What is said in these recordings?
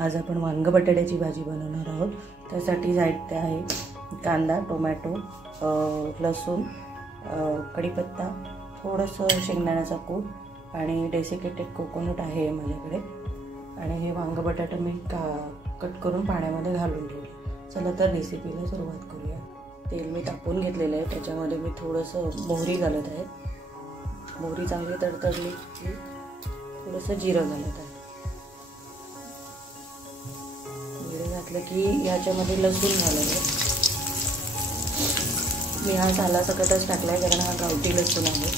आज आपण वांग बटाट्याची भाजी बनवणार आहोत। त्यासाठी साहित्य आहे कांदा, टोमॅटो, लसूण, कढीपत्ता, थोडंसं शेंगदाण्याचा कूट आणि डेसिकेटेड कोकोनट आहे माझ्याकडे। आणि हे वांग बटाटा मी कट करून पाण्यामध्ये घालून ठेवले। चला तर रेसिपीला सुरुवात करूया। तेल मी तापवून घेतलेलं आहे, त्याच्यामध्ये मी थोडंसं मोहरी घालत आहे। मोहरी चांगली तडतडली की थोडंसं जिरं घालत आहे। जिरं घातलं की याच्यामध्ये लसूण घालत आहे। मी हा साला सकटच टाकला आहे कारण हा गावठी लसूण आहे।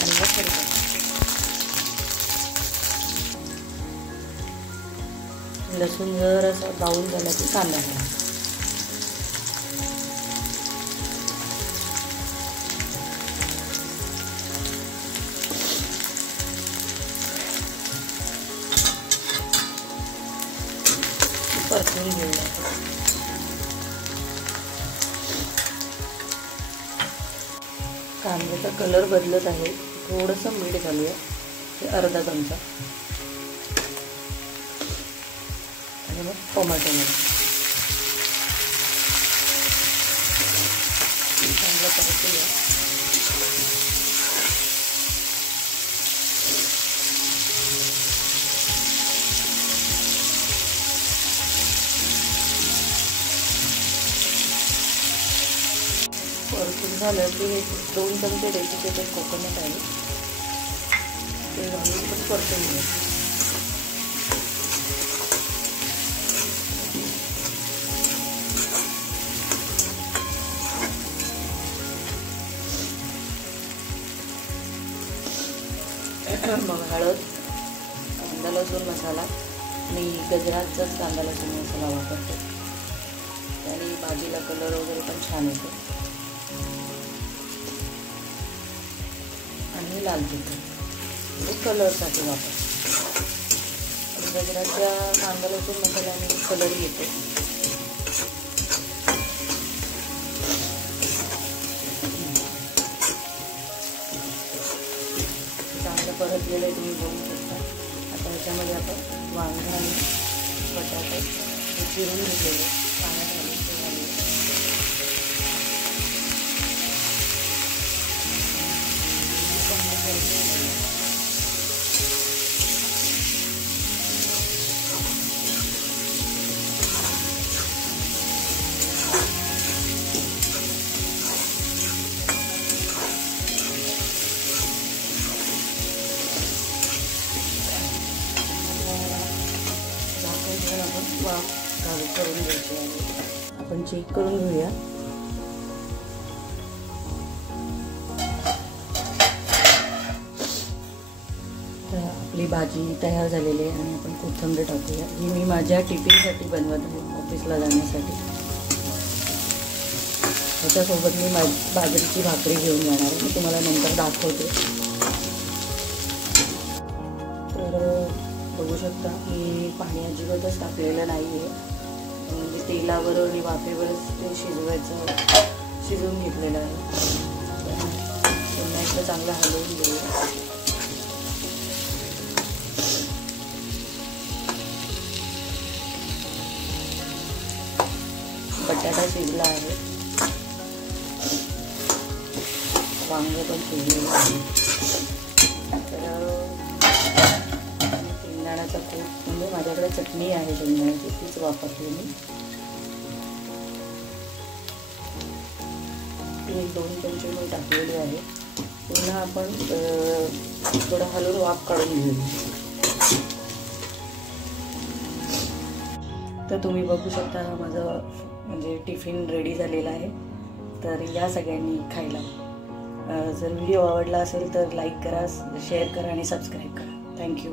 आणि मग लसूण जर असं ब्राऊन झाला की कांदा घालायचा। परतून घेऊया। कांद्याचा कलर बदलत आहे, थोडंसं मीठ घालूया, हे अर्धा चमचा। आणि मग टोमॅटो चांगलं परतूया। परतून झालं की 2 चमचे डेसिकेटेड कोकोनट आहे, ते घालून पण परतून घ्यायचं। मग हळद, कांदा लसूण मसाला, मी गजराचाच कांदा लसूण मसाला वापरते, त्याने भाजीला कलर वगैरे पण छान येतो। आणि लाल तिखट म्हणजे कलरसाठी वापरते। गजराच्या कांदा लसूण मसाल्याने कलर येतो। चांगलं परतलेलं तुम्ही बघू शकता। आता ह्याच्यामध्ये आपण वांग आणि बटाटे चिरून घेतलेले पाण्यात घालून ते घालूया। करून घ्यायची आहे। आपण चेक करून घेऊया। तर आपली भाजी तयार झालेली आहे आणि आपण कोथिंबीर टाकूया। ही मी माझ्या टिफिनसाठी बनवत आहे, ऑफिसला जाण्यासाठी। त्याच्यासोबत मी बाजरीची भाकरी घेऊन जाणार आहे, मी तुम्हाला नंतर दाखवते। तर बघू शकता की पाणी अजिबातच टाकलेलं नाही आहे, म्हणजे तेलावर आणि वाफेवरच ते शिजवून घेतलेलं आहे। पुन्हा एकदा चांगलं हलवून घेऊया। बटाटा शिजला आहे, वांग पण शिजलेलं आहे। शेंगदाण्याचा कूट म्हणजे माझ्याकडे चटणी आहे शेंगदाण्याची, तीच वापरते मी। 2 चमचे मी टाकलेली आहे। पुन्हा आपण थोडं हलवून वाफ काढून घेऊ। तर तुम्ही बघू शकता माझं म्हणजे टिफिन रेडी झालेला आहे। तर या सगळ्यांनी खायला। जर व्हिडिओ आवडला असेल तर लाईक करा, शेअर करा आणि सबस्क्राईब करा। थँक्यू।